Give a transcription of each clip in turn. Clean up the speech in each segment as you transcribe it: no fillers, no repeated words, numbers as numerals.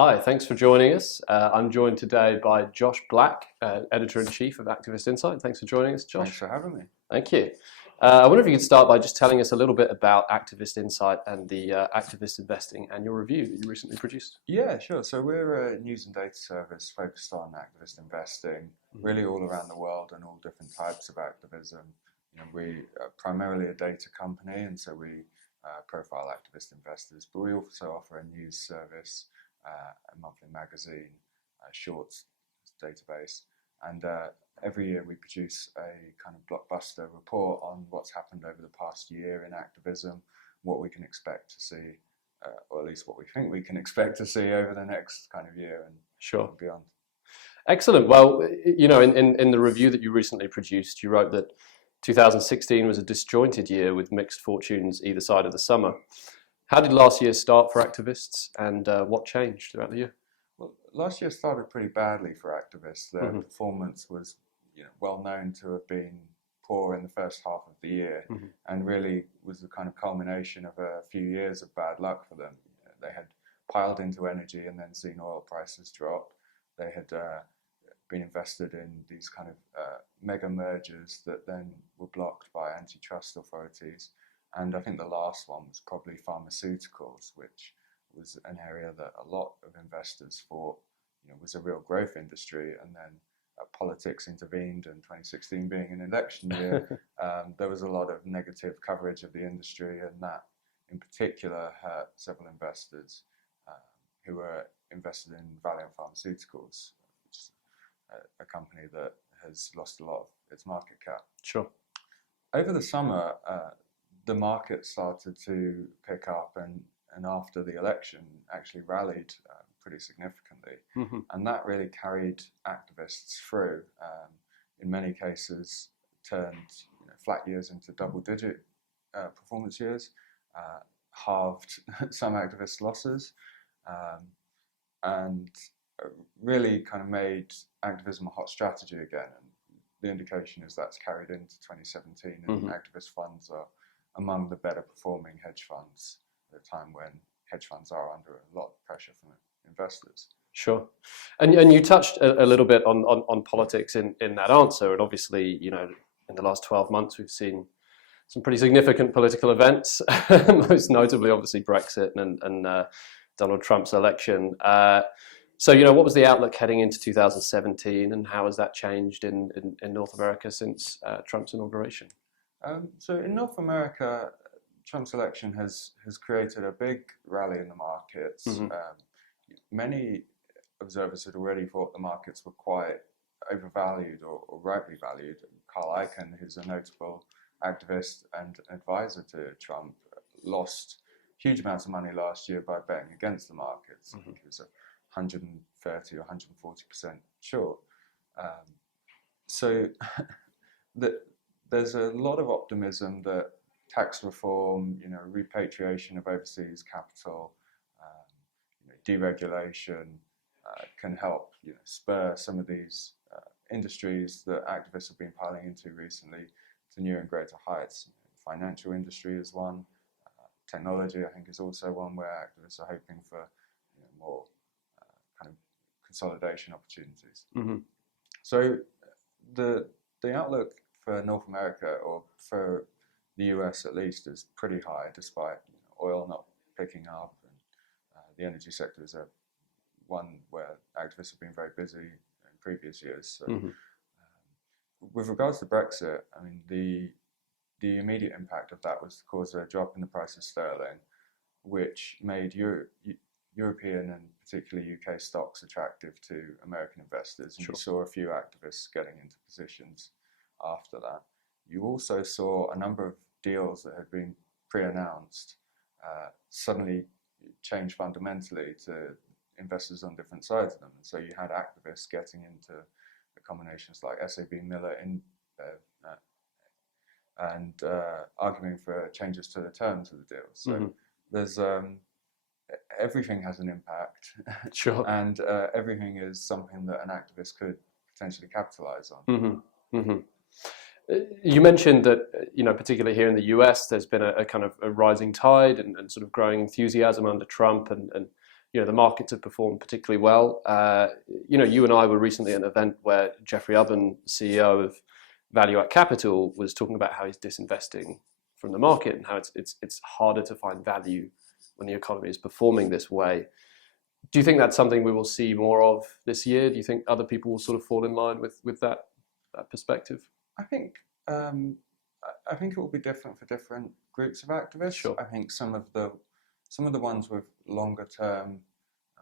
Hi, thanks for joining us. I'm joined today by Josh Black, Editor-in-Chief of Activist Insight. Thanks for joining us, Josh. Thanks for having me. Thank you. I wonder if you could start by just telling us a little bit about Activist Insight and the Activist Investing Annual Review that you recently produced. Yeah, sure. So we're a news and data service focused on activist investing, really all around the world and all different types of activism. We are primarily a data company, and so we profile activist investors, but we also offer a news service, a monthly magazine, a shorts database, and every year we produce a kind of blockbuster report on what's happened over the past year in activism, what we can expect to see, or at least what we think we can expect to see over the next kind of year and beyond. Excellent. Well, in the review that you recently produced, you wrote that 2016 was a disjointed year with mixed fortunes either side of the summer. How did last year start for activists, and what changed throughout the year? Well, last year started pretty badly for activists. Their performance was well known to have been poor in the first half of the year, and really was the kind of culmination of a few years of bad luck for them. They had piled into energy and then seen oil prices drop. They had been invested in these kind of mega mergers that then were blocked by antitrust authorities. And I think the last one was probably pharmaceuticals, which was an area that a lot of investors thought was a real growth industry. And then politics intervened, and 2016 being an election year, there was a lot of negative coverage of the industry, and that in particular hurt several investors who were invested in Valeant Pharmaceuticals, which is a company that has lost a lot of its market cap. Sure. Over the summer, the market started to pick up, and after the election actually rallied pretty significantly. And that really carried activists through. In many cases, turned flat years into double-digit performance years, halved some activists' losses, and really kind of made activism a hot strategy again. And the indication is that's carried into 2017, and activist funds are among the better performing hedge funds at a time when hedge funds are under a lot of pressure from investors. Sure. And you touched a little bit on politics in that answer, and obviously, in the last 12 months we've seen some pretty significant political events, most notably obviously Brexit and Donald Trump's election. So, what was the outlook heading into 2017, and how has that changed in North America since Trump's inauguration? So in North America, Trump's election has created a big rally in the markets. Many observers had already thought the markets were quite overvalued or rightly valued. Carl Icahn, who's a notable activist and advisor to Trump, lost huge amounts of money last year by betting against the markets. I think it was 130 or 140% short. So there's a lot of optimism that tax reform, repatriation of overseas capital, deregulation can help spur some of these industries that activists have been piling into recently to new and greater heights. The financial industry is one. Technology, I think, is also one where activists are hoping for more kind of consolidation opportunities. So the outlook for North America, or for the US at least, is pretty high, despite oil not picking up. And the energy sector is one where activists have been very busy in previous years. So, with regards to Brexit, I mean, the immediate impact of that was to cause a drop in the price of sterling, which made European and particularly UK stocks attractive to American investors. And you saw a few activists getting into positions after that. You also saw a number of deals that had been pre-announced suddenly change fundamentally to investors on different sides of them. And so you had activists getting into the combinations like SAB Miller and arguing for changes to the terms of the deal. So there's everything has an impact. Sure. And everything is something that an activist could potentially capitalize on. You mentioned that, particularly here in the US, there's been a kind of a rising tide and sort of growing enthusiasm under Trump and the markets have performed particularly well. You and I were recently at an event where Jeffrey Ubben, CEO of Value at Capital, was talking about how he's disinvesting from the market and how it's harder to find value when the economy is performing this way. Do you think that's something we will see more of this year? Do you think other people will sort of fall in line with that perspective? I think it will be different for different groups of activists. Sure. I think some of the ones with longer term,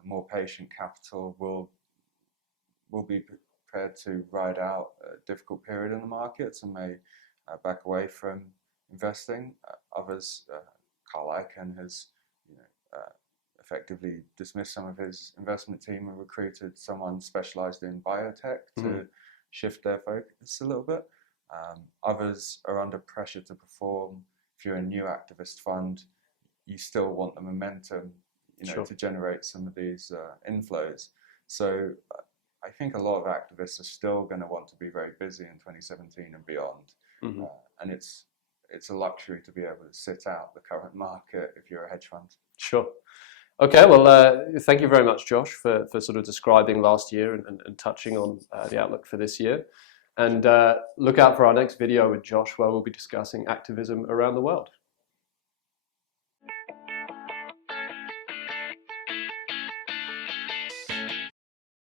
more patient capital will be prepared to ride out a difficult period in the markets and may back away from investing. Others, Carl Icahn has effectively dismissed some of his investment team and recruited someone specialized in biotech to shift their focus a little bit. Others are under pressure to perform. If you're a new activist fund, you still want the momentum, Sure. to generate some of these inflows. So I think a lot of activists are still going to want to be very busy in 2017 and beyond. And it's a luxury to be able to sit out the current market if you're a hedge fund. Sure. Okay, well, thank you very much, Josh, for sort of describing last year and touching on the outlook for this year. And look out for our next video with Josh, where we'll be discussing activism around the world.